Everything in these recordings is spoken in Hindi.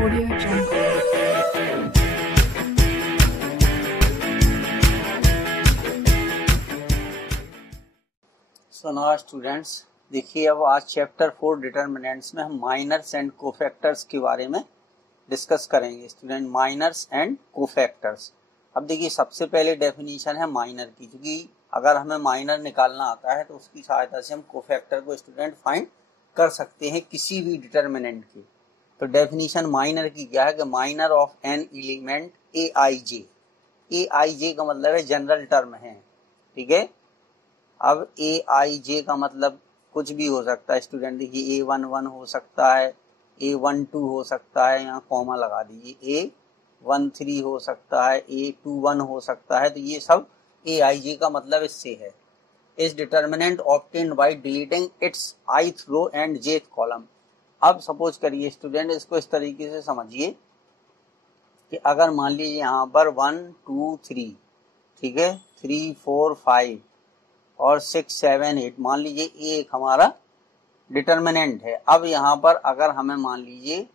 Audio Jungle. So now students, देखिए अब आज चैप्टर 4 डिटर्मिनेंट्स में हम माइनर्स एंड कोफैक्टर्स के बारे में डिस्कस करेंगे। Student, minors and cofactors. अब देखिए सबसे पहले डेफिनेशन है माइनर की, क्योंकि अगर हमें माइनर निकालना आता है तो उसकी सहायता से हम कोफैक्टर को स्टूडेंट फाइंड कर सकते हैं किसी भी डिटर्मिनेंट की। तो डेफिनेशन माइनर की क्या है कि माइनर ऑफ एन एलिमेंट ए आई जे। ए आई जे का मतलब है जनरल टर्म है, ठीक है। अब ए आई जे का मतलब कुछ भी हो सकता है स्टूडेंट। देखिए A11 हो सकता है, A12 हो सकता है, यहाँ कॉमा लगा दीजिए, A13 हो सकता है, A21 हो सकता है। तो ये सब ए आई जे का मतलब इससे है। इस determinant obtained by deleting its ith row and jth column. अब सपोज करिए स्टूडेंट, इसको इस तरीके से समझिए कि अगर मान लीजिए यहाँ पर 1 2 3, ठीक है, 3 4 5 और 6 7 8, मान लीजिए ये एक हमारा डिटर्मिनेंट है। अब यहाँ पर अगर हमें मान लीजिए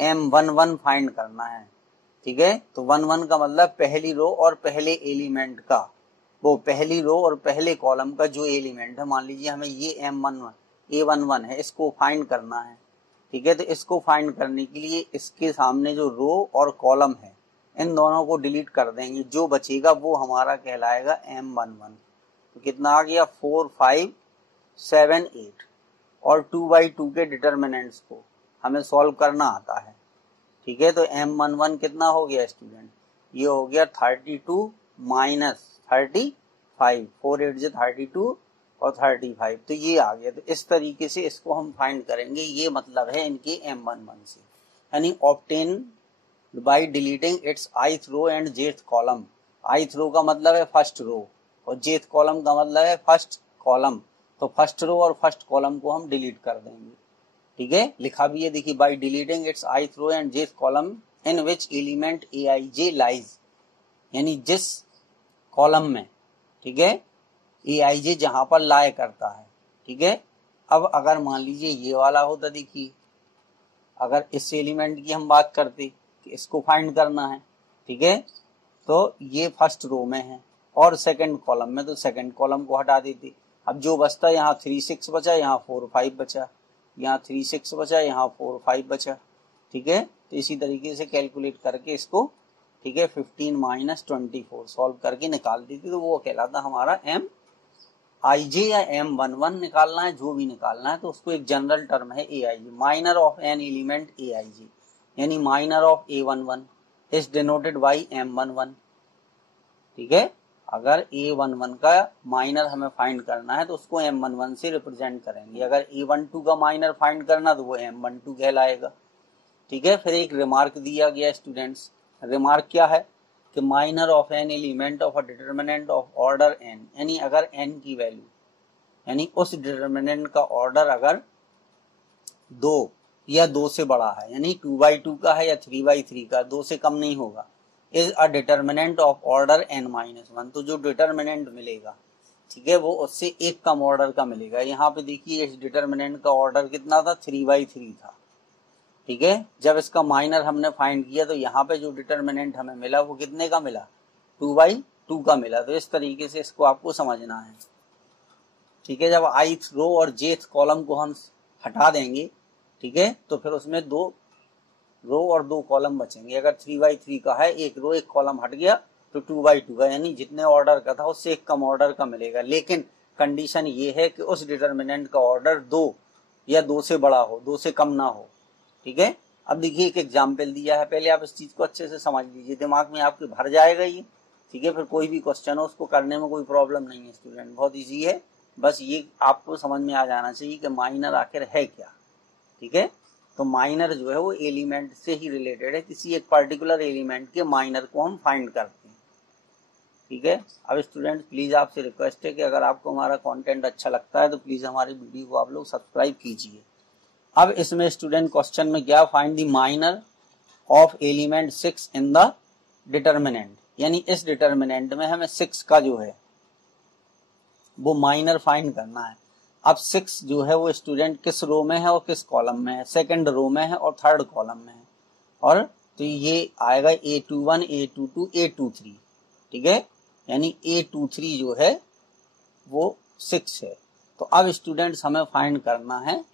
M11 फाइंड करना है, ठीक है, तो 11 का मतलब पहली रो और पहले एलिमेंट का, वो पहली रो और पहले कॉलम का जो एलिमेंट है, मान लीजिए हमें ये A11 है, इसको फाइंड करना है, ठीक है। तो इसको फाइंड करने के लिए इसके सामने जो रो और कॉलम है इन दोनों को डिलीट कर देंगे, जो बचेगा वो हमारा कहलाएगा M11। तो कितना आ गया 4 5 7 8, और 2/2 के डिटर्मिनेंट्स को हमें सॉल्व करना आता है, ठीक है। तो M11 कितना हो गया स्टूडेंट, ये हो गया 32 माइनस 35, 4 8 से 32 और 35, तो ये आ गया। तो इस तरीके से इसको हम फाइंड करेंगे। ये मतलब है इनके M11 से, यानी obtain by deleting its ith row and jth column. ith row का मतलब है फर्स्ट रो और jth कॉलम का मतलब है फर्स्ट कॉलम। तो फर्स्ट रो और फर्स्ट कॉलम को हम डिलीट कर देंगे, ठीक है। लिखा भी है, देखिए, by deleting its ith row and jth column in which element aij lies, यानी जिस कॉलम में, ठीक है, aij जहां पर लाए करता है, ठीक है। अब अगर मान लीजिए ये वाला होता, देखिए अगर इस एलिमेंट की हम बात करते कि इसको फाइंड करना है, ठीक है, तो ये फर्स्ट रो में है और सेकंड कॉलम में, तो सेकंड कॉलम को हटा देते। अब जो बचता, यहाँ 3 6 बचा, यहाँ 4 5 बचा, यहाँ 3 6 बचा, यहाँ 4 5 बचा, ठीक है। तो इसी तरीके से कैलकुलेट करके इसको, ठीक है, 15 माइनस 24 सॉल्व करके निकाल देते, तो वो कहलाता हमारा M आई जे या M11 निकालना है, जो भी निकालना है, तो उसको एक जनरल टर्म है ए आई जे, माइनर ऑफ एन एलिमेंट ए आई जे, यानी minor of A11 is denoted by M11, ठीक है। अगर A11 का माइनर हमें फाइंड करना है तो उसको M11 से रिप्रेजेंट करेंगे। अगर A12 का माइनर फाइंड करना तो वो M12 कहलाएगा, ठीक है। फिर एक रिमार्क दिया गया स्टूडेंट्स, रिमार्क क्या है कि minor of an element of a determinant of order n, यानी अगर n की वैल्यू, यानी उस डिटर्मिनेंट का ऑर्डर अगर 2 या 2 से बड़ा है, यानी 2/2 का है या 3/3 का, 2 से कम नहीं होगा, is a determinant of order n-1, तो जो डिटर्मिनेंट मिलेगा, ठीक है, वो उससे एक कम ऑर्डर का मिलेगा। यहाँ पे देखिए इस डिटर्मिनेंट का ऑर्डर कितना था, 3/3 था, ठीक है। जब इसका माइनर हमने फाइंड किया तो यहाँ पे जो डिटर्मिनेंट हमें मिला वो कितने का मिला, 2/2 का मिला। तो इस तरीके से इसको आपको समझना है, ठीक है। जब ith रो और jth कॉलम को हम हटा देंगे, ठीक है, तो फिर उसमें 2 रो और 2 कॉलम बचेंगे। अगर 3/3 का है, एक रो एक कॉलम हट गया, तो 2/2 का, यानी जितने ऑर्डर का था उससे एक कम ऑर्डर का मिलेगा। लेकिन कंडीशन ये है कि उस डिटर्मिनेंट का ऑर्डर 2 या 2 से बड़ा हो, 2 से कम ना हो, ठीक है। अब देखिए एक एग्जाम्पल दिया है, पहले आप इस चीज को अच्छे से समझ लीजिए, दिमाग में आपके भर जाएगा ये, ठीक है। फिर कोई भी क्वेश्चन हो उसको करने में कोई प्रॉब्लम नहीं है स्टूडेंट, बहुत इजी है। बस ये आपको समझ में आ जाना चाहिए कि माइनर आखिर है क्या, ठीक है। तो माइनर जो है वो एलिमेंट से ही रिलेटेड है, किसी एक पर्टिकुलर एलिमेंट के माइनर को हम फाइंड करते हैं, ठीक है। अब स्टूडेंट प्लीज आपसे रिक्वेस्ट है कि अगर आपको हमारा कंटेंट अच्छा लगता है तो प्लीज हमारी वीडियो को आप लोग सब्सक्राइब कीजिए। अब इसमें स्टूडेंट क्वेश्चन में क्या, find the minor of element 6 in the determinant, यानी इस डिटर्मिनेंट में हमें 6 का जो है वो माइनर फाइंड करना है। अब 6 जो है वो स्टूडेंट किस रो में है और किस कॉलम में है, सेकंड रो में है और थर्ड कॉलम में है, और तो ये आएगा A21, A22, A23, ठीक है, यानी A23 जो है वो 6 है। तो अब स्टूडेंट्स हमें फाइंड करना है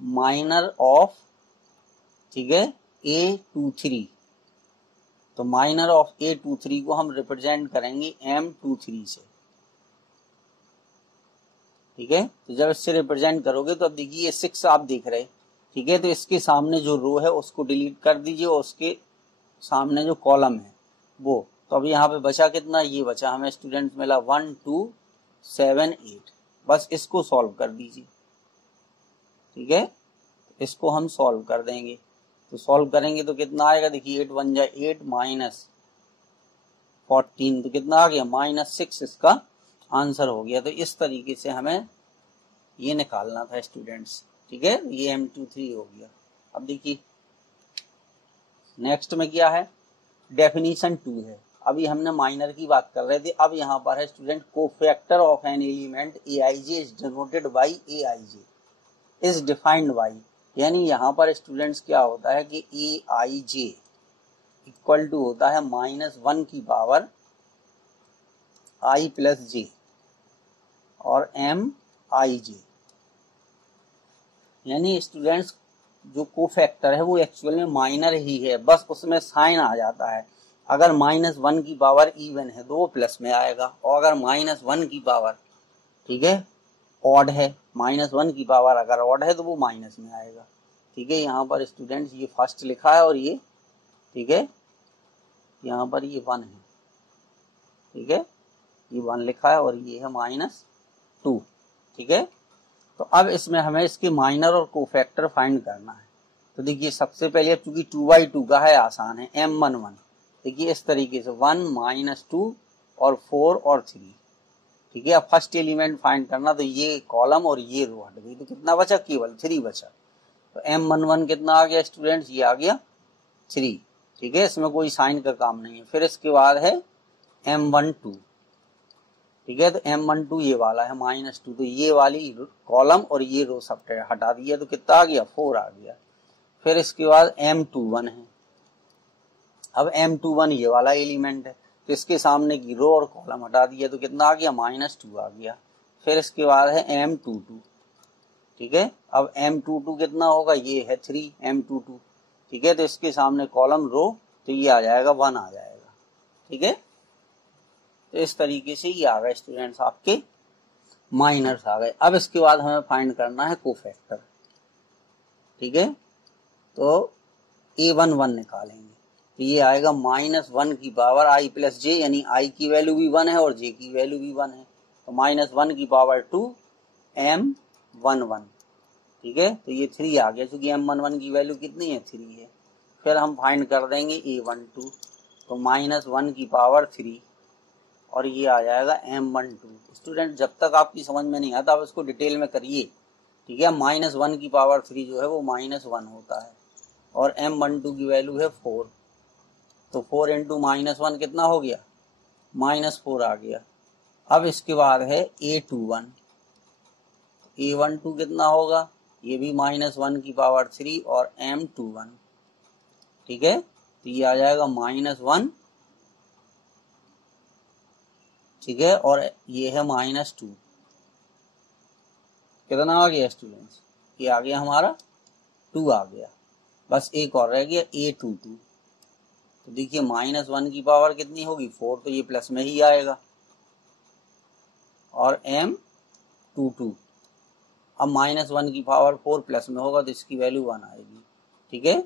माइनर ऑफ, ठीक है, A23। तो माइनर ऑफ A23 को हम रिप्रेजेंट करेंगे M23 से, ठीक है। तो जब इससे रिप्रेजेंट करोगे तो अब देखिए ये 6 आप देख रहे, ठीक है, तो इसके सामने जो रो है उसको डिलीट कर दीजिए और उसके सामने जो कॉलम है वो, तो अब यहाँ पे बचा कितना, ये बचा हमें स्टूडेंट मिला 1 2 7 8। बस इसको सॉल्व कर दीजिए, ठीक है, इसको हम सॉल्व कर देंगे। तो सॉल्व करेंगे तो कितना आएगा, देखिए 8 1 जा 8 माइनस 14, तो कितना आ गया -6 इसका आंसर हो गया। तो इस तरीके से हमें ये निकालना था स्टूडेंट्स, ठीक है, ये M23 हो गया। अब देखिए नेक्स्ट में क्या है, डेफिनीशन 2 है। अभी हमने माइनर की बात कर रहे थे, अब यहाँ पर है student cofactor of an element Aij is denoted by Aij is defined by, यानी यहाँ पर स्टूडेंट्स क्या होता है कि Aij इक्वल टू होता है -1 की पावर i प्लस j और Mij, यानी स्टूडेंट्स जो कोफैक्टर है वो एक्चुअल में माइनर ही है, बस उसमें साइन आ जाता है। अगर -1 की पावर इवन है तो वो प्लस में आएगा, और अगर -1 की पावर, ठीक है, ऑड है, -1 की पावर अगर ऑड है तो वो माइनस में आएगा, ठीक है। यहाँ पर स्टूडेंट्स ये फर्स्ट लिखा है और ये, ठीक है, यहाँ पर ये 1 है, ठीक है, ये 1 लिखा है और ये है -2, ठीक है। तो अब इसमें हमें इसके माइनर और कोफैक्टर फाइंड करना है। तो देखिए सबसे पहले चूंकि 2/2 का है, आसान है, M11, देखिए इस तरीके से 1 -2 और 4 और 3, ठीक है। अब फर्स्ट एलिमेंट फाइंड करना, तो ये कॉलम और ये रो हट गई, तो कितना बचा, केवल 3 बचा। तो M11 कितना आ गया स्टूडेंट्स, ये आ गया 3, ठीक है, इसमें कोई साइन का काम नहीं है। फिर इसके बाद है M12, ठीक है, तो M12 ये वाला है -2, तो ये वाली कॉलम और ये रो सब हटा दिया, तो कितना आ गया, 4 आ गया। फिर इसके बाद M21 है, अब M21 ये वाला एलिमेंट है, तो इसके सामने की रो और कॉलम हटा दिया, तो कितना आ गया, -2 आ गया। फिर इसके बाद है M22, ठीक है, अब M22 कितना होगा, ये है 3 M22, ठीक है, तो इसके सामने कॉलम रो, तो ये आ जाएगा 1 आ जाएगा, ठीक है। तो इस तरीके से ये आ गए स्टूडेंट्स आपके माइनर्स आ गए। अब इसके बाद हमें फाइंड करना है कोफैक्टर, ठीक है, तो A11 निकालेंगे, तो ये आएगा -1 की पावर i प्लस जे, यानी i की वैल्यू भी 1 है और j की वैल्यू भी 1 है, तो -1 की पावर 2 M11, ठीक है, तो ये 3 आ गया, क्योंकि M11 की वैल्यू कितनी है, 3 है। फिर हम फाइंड कर देंगे A12, तो -1 की पावर 3 और ये आ जाएगा M12। स्टूडेंट जब तक आपकी समझ में नहीं आता आप इसको डिटेल में करिए, ठीक है। -1 की पावर 3 जो है वो -1 होता है और M12 की वैल्यू है 4, तो 4 इंटू -1 कितना हो गया, -4 आ गया। अब इसके बाद है A21, A12 कितना होगा, ये भी -1 की पावर 3 और M21, ठीक है, तो ये आ जाएगा -1, ठीक है, और ये है -2, कितना आ गया स्टूडेंट्स, ये आ गया हमारा 2 आ गया। बस एक और रह गया A22, तो देखिए -1 की पावर कितनी होगी, 4, तो ये प्लस में ही आएगा, और M22, अब -1 की पावर 4 प्लस में होगा तो इसकी वैल्यू 1 आएगी, ठीक है।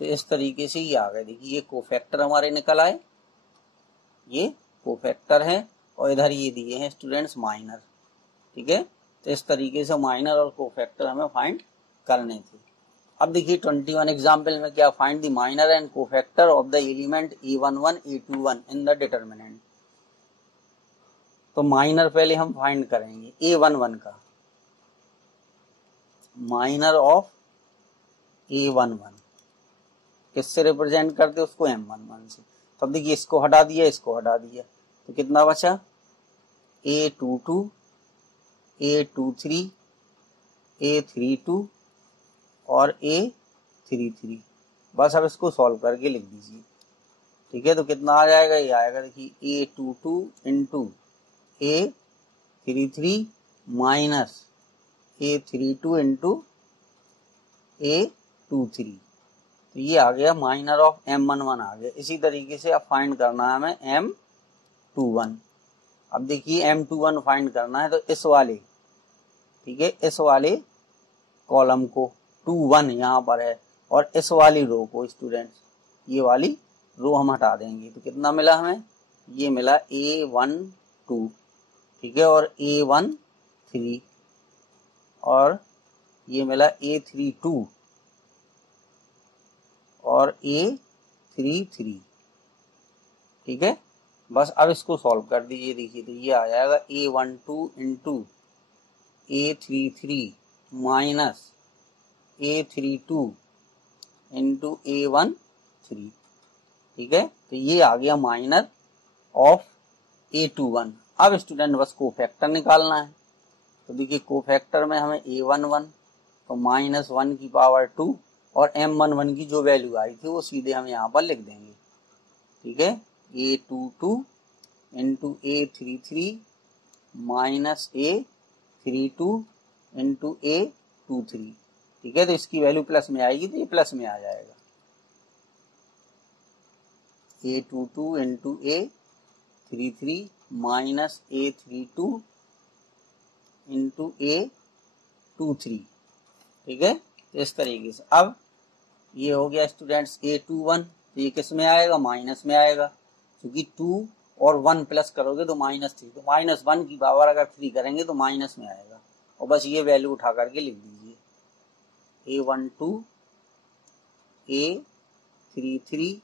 तो इस तरीके से ये आ गए, देखिए ये कोफैक्टर हमारे निकल आए, ये कोफैक्टर है, और इधर ये दिए हैं स्टूडेंट्स माइनर, ठीक है। तो इस तरीके से माइनर और कोफैक्टर हमें फाइंड करने थे। अब देखिए 21 एग्जाम्पल में क्या, find the minor and cofactor of the element A11 A21 in the determinant. तो माइनर पहले हम फाइंड करेंगे A11 का, माइनर ऑफ A11 किससे रिप्रेजेंट करते, उसको M11 से। तो अब देखिए इसको हटा दिया, इसको हटा दिया, तो कितना बचा, A22 A23 A32 और A33, बस अब इसको सॉल्व करके लिख दीजिए। ठीक है, तो कितना आ जाएगा, ये आएगा देखिए A22 into A33 minus A32 into A23, तो ये आ गया माइनर ऑफ M11 आ गया। इसी तरीके से अब फाइंड करना है हमें M21। अब देखिए M21 फाइंड करना है तो इस वाले, ठीक है, इस वाले कॉलम को 21 यहाँ पर है और इस वाली रो को स्टूडेंट्स, ये वाली रो हम हटा देंगे। तो कितना मिला हमें, ये मिला A12, ठीक है, और A13 और ये मिला A32 और A33। ठीक है, बस अब इसको सॉल्व कर दीजिए। देखिए तो ये आ जाएगा A12 into A33 minus A32 into A13। ठीक है, तो ये आ गया माइनर ऑफ A21। अब स्टूडेंट बस कोफैक्टर निकालना है। तो देखिए कोफैक्टर में हमें A11 तो -1 की पावर 2 और M11 की जो वैल्यू आई थी वो सीधे हम यहाँ पर लिख देंगे। ठीक है, A22 into A33 minus A32 into A23। ठीक है, तो इसकी वैल्यू प्लस में आएगी तो ये प्लस में आ जाएगा। A22 into A33 minus A32 into A23। ठीक है, तो इस तरीके से अब ये हो गया स्टूडेंट्स A21, तो ये किस में आएगा, माइनस में आएगा, क्योंकि 2 और 1 प्लस करोगे तो -3, तो -1 की पावर अगर 3 करेंगे तो माइनस में आएगा। और बस ये वैल्यू उठा करके लिख दीजिए, A12 A33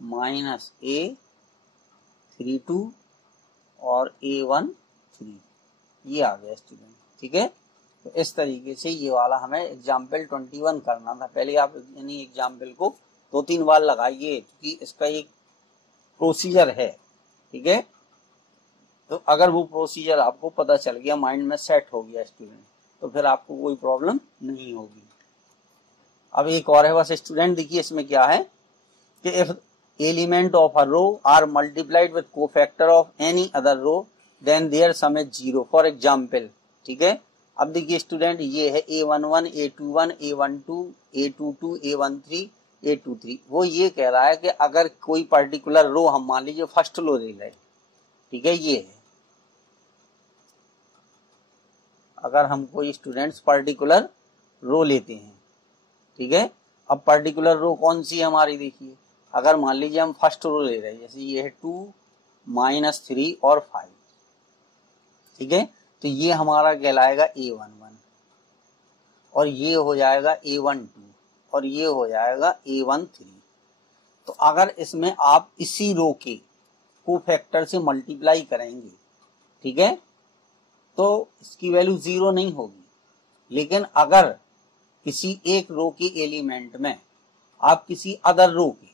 माइनस A32 और A13, ये आ गया स्टूडेंट। ठीक है, तो इस तरीके से ये वाला हमें एग्जाम्पल 21 करना था। पहले आप यानी एग्जाम्पल को 2-3 बार लगाइए क्योंकि इसका एक प्रोसीजर है। ठीक है, तो अगर वो प्रोसीजर आपको पता चल गया, माइंड में सेट हो गया स्टूडेंट, तो फिर आपको कोई प्रॉब्लम नहीं होगी। अब एक और है बस स्टूडेंट, देखिए इसमें क्या है कि if element of a row are multiplied with cofactor of any other row then their sum is 0 for example. ठीक है, अब देखिए स्टूडेंट ये है A11 A21 A12 A22 A13 A23। वो ये कह रहा है कि अगर कोई पर्टिकुलर रो हम मान लीजिए फर्स्ट रो ले लें, ठीक है, ये है, अगर हम कोई स्टूडेंट्स पर्टिकुलर रो लेते हैं, ठीक है, अब पर्टिकुलर रो कौन सी है हमारी, देखिए अगर मान लीजिए हम फर्स्ट रो ले रहे हैं, जैसे ये है 2 -3 और 5। ठीक है, तो ये हमारा कहलाएगा A11 और ये हो जाएगा A12 और ये हो जाएगा A13। तो अगर इसमें आप इसी रो के कोफैक्टर से मल्टीप्लाई करेंगे, ठीक है, तो इसकी वैल्यू 0 नहीं होगी। लेकिन अगर किसी एक रो के एलिमेंट में आप किसी अदर रो के,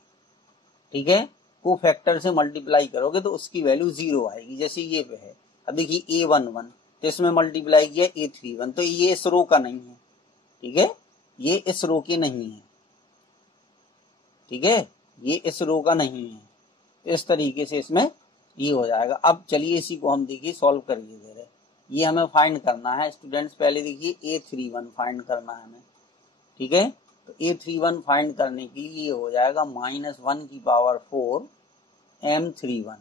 ठीक है, कोफैक्टर से मल्टीप्लाई करोगे तो उसकी वैल्यू 0 आएगी। जैसे ये पे है, अब देखिए A11 तो इसमें मल्टीप्लाई किया A31, तो ये इस रो का नहीं है। ठीक है, ये इस रो की नहीं है। ठीक है, ये इस रो का नहीं है। इस तरीके से इसमें ये हो जाएगा। अब चलिए इसी को हम देखिए सॉल्व करिए जरा। ये हमें फाइंड करना है स्टूडेंट्स, पहले देखिए A31 फाइंड करना है हमें। ठीक है, तो A31 फाइंड करने के लिए ये हो जाएगा -1 की पावर 4 M31।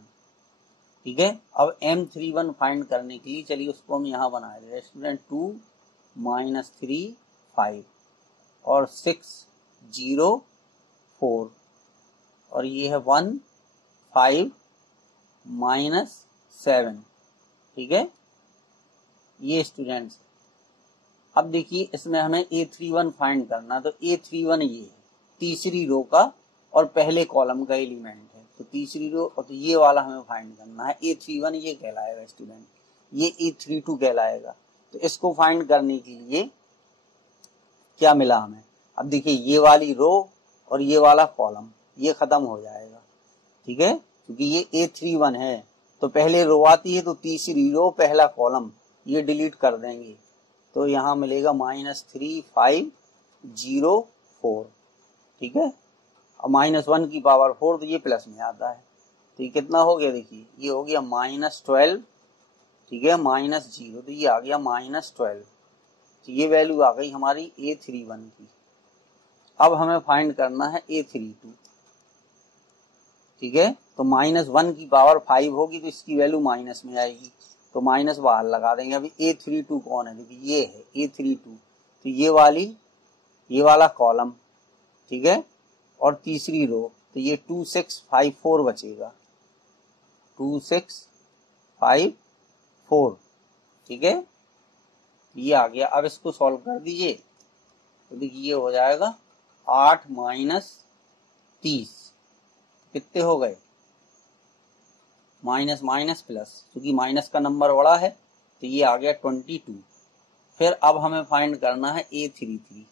ठीक है, अब M31 फाइंड करने के लिए चलिए उसको हम यहाँ बना रहे हैं स्टूडेंट, 2 -3 5 और 6 0 4 और ये है 1 5 -7। ठीक है, ये स्टूडेंट्स, अब देखिए इसमें हमें A31 फाइंड करना, तो A31 ये है तीसरी रो का और पहले कॉलम का एलिमेंट है, तो तीसरी रो, और तो ये वाला हमें फाइंड करना है। A31 ये कहलाएगा स्टूडेंट, ये A32 कहलाएगा। तो इसको फाइंड करने के लिए क्या मिला हमें, अब देखिए ये वाली रो और ये वाला कॉलम ये खत्म हो जाएगा। ठीक है, क्योंकि ये A31 है तो पहले रो आती है, तो तीसरी रो पहला कॉलम ये डिलीट कर देंगे, तो यहाँ मिलेगा -3 5 0 4। ठीक है, और -1 की पावर 4 तो ये प्लस में आता है, तो ये कितना हो गया, देखिए ये हो गया -12, ठीक है, -0, तो ये आ गया -12। तो ये वैल्यू आ गई हमारी A31 की। अब हमें फाइंड करना है A32, ठीक है। तो -1 की पावर 5 होगी तो इसकी वैल्यू माइनस में आएगी, तो माइनस बाहर लगा देंगे। अभी A32 कौन है, देखिए ये है A32, तो ये वाला कॉलम, ठीक है, और तीसरी रो, तो ये 2654 बचेगा, 2654, ठीक है, ये आ गया। अब इसको सॉल्व कर दीजिए, तो देखिए ये हो जाएगा 8 - 30, कितने हो गए, माइनस माइनस प्लस, क्योंकि माइनस का नंबर बड़ा है, तो ये आ गया 22। फिर अब हमें फाइंड करना है A33,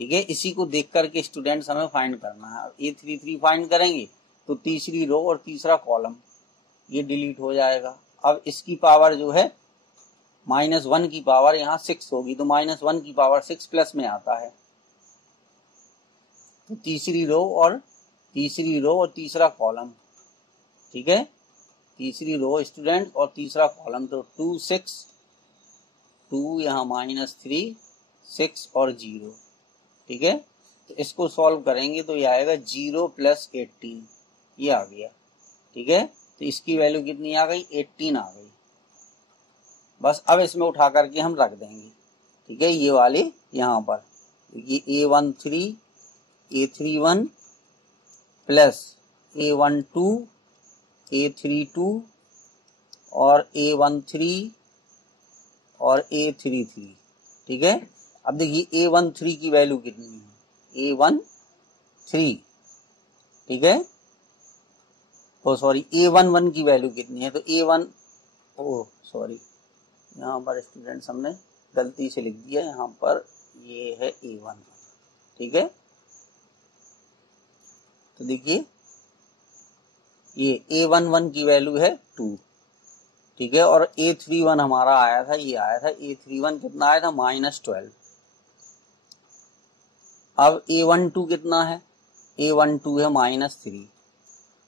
ठीक है। इसी को देख करके स्टूडेंट्स हमें फाइंड करना है। अब A33 फाइंड करेंगे तो तीसरी रो और तीसरा कॉलम ये डिलीट हो जाएगा। अब इसकी पावर जो है -1 की पावर यहाँ 6 होगी, तो -1 की पावर 6 प्लस में आता है, तो तीसरी रो और तीसरा कॉलम, ठीक है, तीसरी रो स्टूडेंट और तीसरा कॉलम, तो 2 6 2 यहाँ -3 6 और 0, ठीक है। तो इसको सॉल्व करेंगे तो ये आएगा 0 + 18, ये आ गया, ठीक है। तो इसकी वैल्यू कितनी आ गई, 18 आ गई। बस अब इसमें उठा करके हम रख देंगे, ठीक है, ये वाले यहाँ पर, ये A13 A31 plus A12 A32 और A13 और A33, ठीक है। अब देखिए A13 की वैल्यू कितनी है, A13, ठीक है, तो सॉरी A11 की वैल्यू कितनी है, तो यहाँ पर स्टूडेंट्स हमने गलती से लिख दिया, यहाँ पर ये है A11, ठीक है। तो देखिए ये A11 की वैल्यू है 2, ठीक है, और A31 हमारा आया था, ये आया था A31 कितना आया था, -12। अब A12 कितना है, A12 है -3,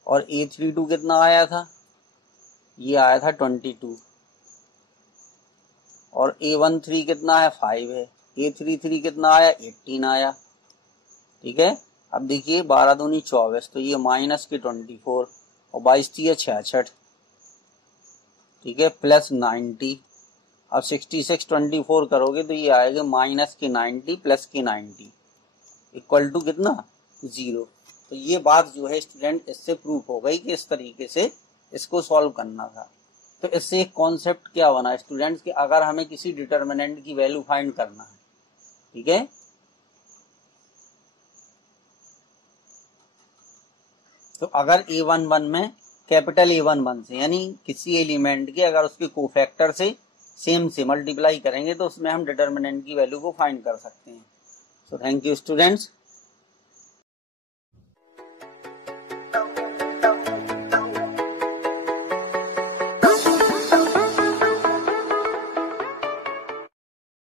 और A32 कितना आया था, ये आया था 22, और A13 कितना है, 5 है, A33 कितना आया, 18 आया, ठीक है। अब देखिए 12 दूनी 24, तो ये -24 और 22 × 66, ठीक है, +90। अब 66 24 करोगे तो ये आएगा -90 + 90 इक्वल टू कितना, 0। तो ये बात जो है स्टूडेंट इससे प्रूफ हो गई कि इस तरीके से इसको सॉल्व करना था। तो इससे एक कॉन्सेप्ट क्या बना स्टूडेंट्स कि अगर हमें किसी डिटर्मिनेंट की वैल्यू फाइंड करना है, ठीक है, तो अगर A11 में कैपिटल A11 से यानी किसी एलिमेंट के अगर उसके कोफैक्टर से सेम से मल्टीप्लाई करेंगे तो उसमें हम डिटर्मिनेंट की वैल्यू को फाइंड कर सकते हैं। So thank you students.